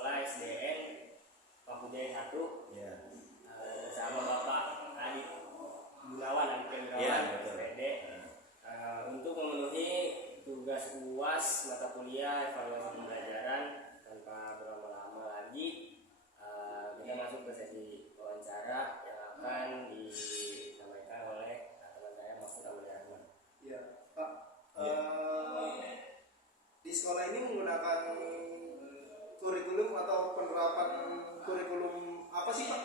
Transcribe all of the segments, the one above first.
sekolah SDN Paku Jaya 1 Ya. bersama Bapak Adit Gunawan, SPD, untuk memenuhi tugas UAS mata kuliah evaluasi pembelajaran. Tanpa berlama-lama lagi, kita masuk ke sesi wawancara yang akan disampaikan oleh teman saya Mahfud Amal Rahman. Ya, Pak. Di sekolah ini menggunakan kurikulum atau penerapan kurikulum apa sih, Pak?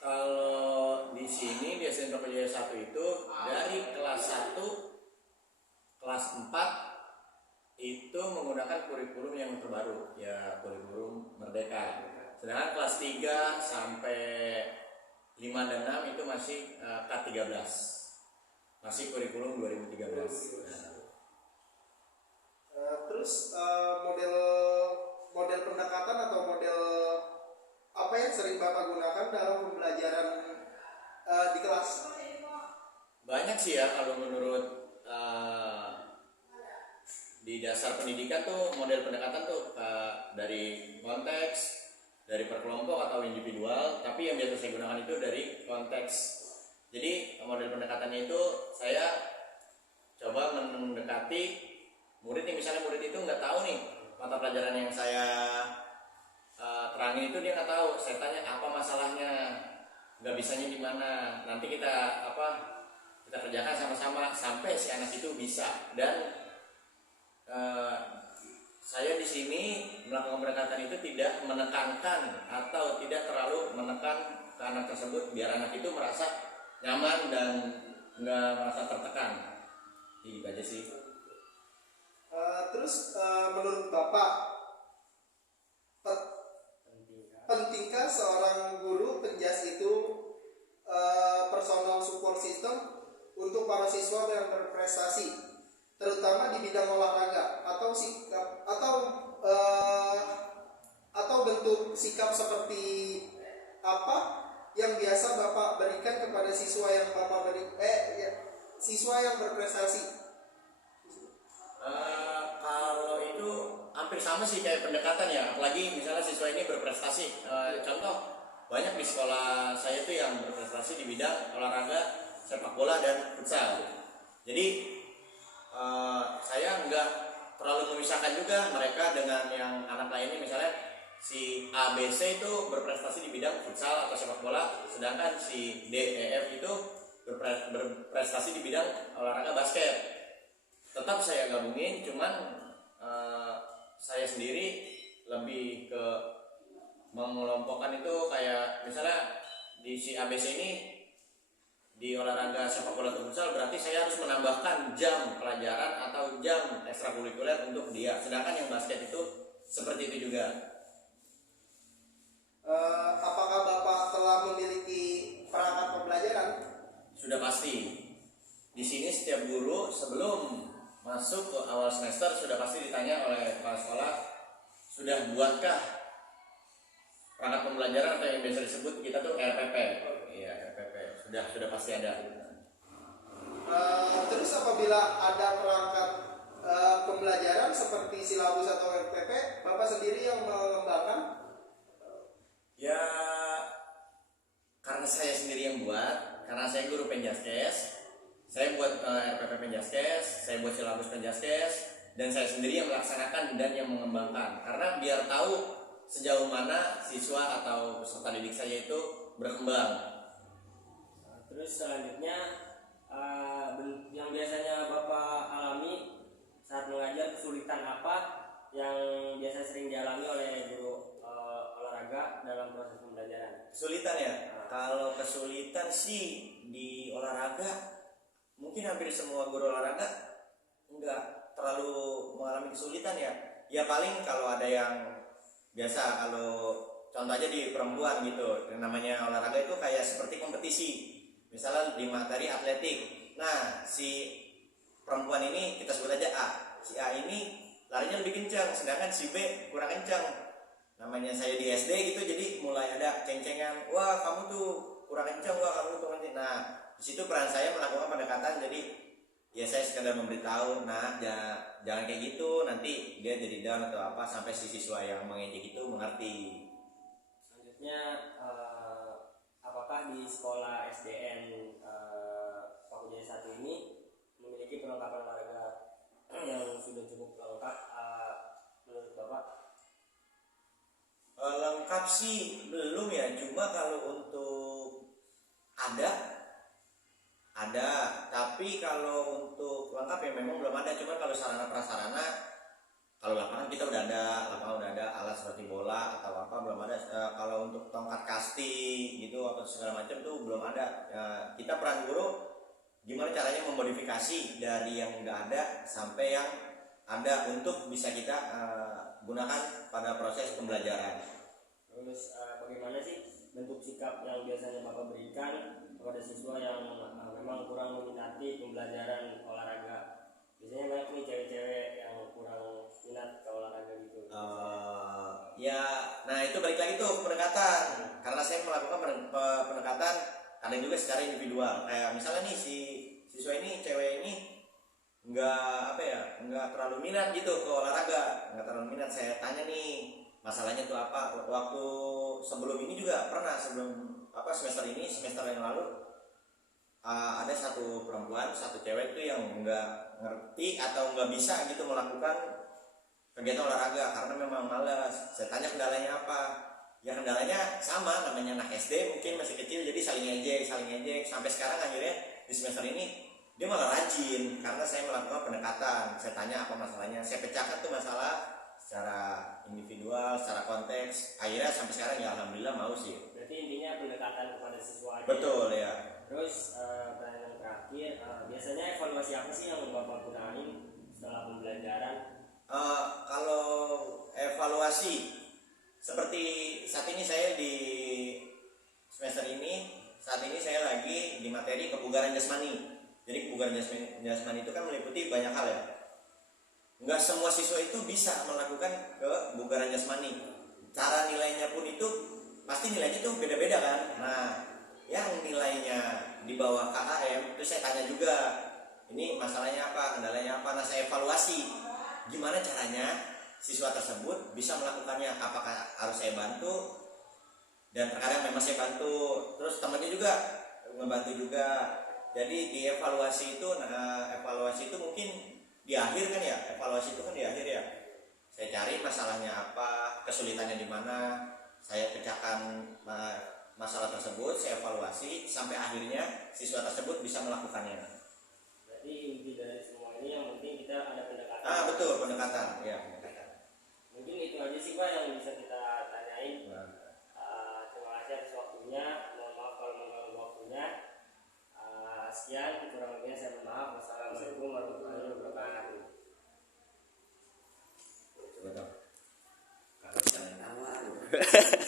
Kalau di sini di SDN Paku Jaya 1 itu dari kelas 1 kelas 4 itu menggunakan kurikulum yang terbaru, ya kurikulum Merdeka. Sedangkan kelas 3 sampai 5 dan 6 itu masih K13. Masih kurikulum 2013. Terus model pendekatan atau model apa yang sering Bapak gunakan dalam pembelajaran di kelas? Banyak sih ya kalau menurut di dasar pendidikan tuh model pendekatan tuh dari konteks, dari per kelompok atau individual, tapi yang biasa saya gunakan itu dari konteks. Jadi model pendekatannya itu saya coba mendekati murid nih, misalnya murid itu nggak tahu nih mata pelajaran yang saya terangin itu dia nggak tahu. Saya tanya apa masalahnya, nggak bisanya di mana. Nanti kita kerjakan sama-sama sampai si anak itu bisa. Dan saya di sini melakukan pendekatan itu tidak menekankan atau tidak terlalu menekan ke anak tersebut, biar anak itu merasa nyaman dan nggak merasa tertekan. Gitu aja sih. Terus menurut Bapak, pentingkah seorang guru penjas itu personal support system untuk para siswa yang berprestasi, terutama di bidang olahraga, atau sikap atau bentuk sikap seperti apa yang biasa Bapak berikan kepada siswa yang siswa yang berprestasi? Kalau itu hampir sama sih kayak pendekatan ya, apalagi misalnya siswa ini berprestasi. Contoh banyak di sekolah saya itu yang berprestasi di bidang olahraga sepak bola dan futsal. Jadi saya nggak terlalu memisahkan juga mereka dengan yang anak lainnya. Misalnya si ABC itu berprestasi di bidang futsal atau sepak bola, sedangkan si DEF itu berprestasi di bidang olahraga basket. Tetap saya gabungin, cuman saya sendiri lebih ke mengelompokkan itu kayak misalnya di si ABC ini di olahraga sepak bola atau futsal, berarti saya harus menambahkan jam pelajaran atau jam ekstrakurikuler untuk dia. Sedangkan yang basket itu seperti itu juga. Apakah Bapak telah memiliki perangkat pembelajaran? Sudah pasti. Di sini setiap guru sebelum masuk ke awal semester sudah pasti ditanya oleh kepala sekolah, sudah buatkah perangkat pembelajaran atau yang biasa disebut kita tuh RPP. Iya, RPP. Sudah pasti ada. Terus apabila ada perangkat pembelajaran seperti silabus atau RPP, Bapak sendiri yang mengembangkan? Ya, karena saya sendiri yang buat, karena saya guru Penjaskes. Saya buat RPP Penjaskes, saya buat silabus Penjaskes, dan saya sendiri yang melaksanakan dan yang mengembangkan. Karena biar tahu sejauh mana siswa atau peserta didik saya itu berkembang. Terus selanjutnya yang biasanya Bapak alami saat mengajar, kesulitan apa yang biasa sering dialami oleh guru olahraga dalam proses pembelajaran? Kesulitan ya? Kalau kesulitan sih di olahraga mungkin hampir semua guru olahraga enggak terlalu mengalami kesulitan ya. Ya paling kalau ada yang biasa, kalau contoh aja di perempuan gitu, yang namanya olahraga itu kayak seperti kompetisi. Misalnya di materi atletik. Nah, si perempuan ini kita sebut aja A. Si A ini larinya lebih kencang, sedangkan si B kurang kencang. Namanya saya di SD gitu, jadi mulai ada ceng-cengan. Wah, kamu tuh kurang kencang, wah kamu tuh kencang. Nah, di situ peran saya melakukan pendekatan, jadi ya saya sekedar memberitahu, nah jangan kayak gitu, nanti dia jadi down atau apa, sampai si siswa yang mengejek itu mengerti. Selanjutnya, apakah di sekolah SDN Paku Jaya 1 ini memiliki perlengkapan olahraga yang sudah cukup lengkap menurut Bapak? Lengkap sih belum ya, cuma kalau untuk ada, tapi kalau untuk lengkap ya memang belum ada. Cuma kalau sarana prasarana, kalau lapangan kita udah ada, alat seperti bola atau apa belum ada. Kalau untuk tongkat kasti gitu apa segala macam tuh belum ada. Kita peran guru gimana caranya memodifikasi dari yang nggak ada sampai yang ada untuk bisa kita gunakan pada proses pembelajaran. Terus bagaimana sih bentuk sikap yang biasanya Bapak berikan kepada siswa yang memang kurang meminati pembelajaran olahraga? Biasanya banyak nih cewek-cewek yang kurang minat ke olahraga gitu. Ya, nah itu balik lagi tuh pendekatan. Karena saya melakukan pendekatan kadang juga secara individual. Kayak misalnya nih si siswa ini, cewek ini nggak terlalu minat gitu ke olahraga, nggak terlalu minat. Saya tanya nih masalahnya tuh apa. Waktu sebelum ini juga pernah, semester yang lalu ada satu perempuan, satu cewek tuh yang nggak ngerti atau nggak bisa gitu melakukan kegiatan olahraga karena memang malas. Saya tanya kendalanya apa, ya kendalanya sama, namanya anak SD mungkin masih kecil, jadi saling ejek sampai sekarang akhirnya di semester ini dia malah rajin karena saya melakukan pendekatan. Saya tanya apa masalahnya, saya pecahkan tuh masalah secara individual, secara konteks. Akhirnya sampai sekarang ya alhamdulillah mau sih. Berarti intinya pendekatan kepada siswa aja. Betul ya. Terus pertanyaan terakhir, biasanya evaluasi apa sih yang Bapak gunain setelah pembelajaran? Kalau evaluasi seperti saat ini saya di semester ini, saat ini saya lagi di materi kebugaran jasmani. Jadi kebugaran jasmani itu kan meliputi banyak hal ya. Nggak semua siswa itu bisa melakukan kebugaran jasmani. Cara nilainya pun itu pasti nilainya tuh beda-beda kan. Nah, yang nilainya di bawah KKM itu saya tanya juga, ini masalahnya apa, kendalanya apa. Nah, saya evaluasi gimana caranya siswa tersebut bisa melakukannya, apakah harus saya bantu, dan terkadang memang saya bantu, terus temannya juga ngebantu juga. Jadi di evaluasi itu mungkin di akhir kan ya, evaluasi itu kan di akhir ya, saya cari masalahnya apa, kesulitannya di mana, saya pecahkan masalah tersebut, saya evaluasi sampai akhirnya siswa tersebut bisa melakukannya. Berarti inti dari semua ini yang penting kita ada pendekatan. Betul, pendekatan ya, pendekatan. Mungkin itu aja sih Pak yang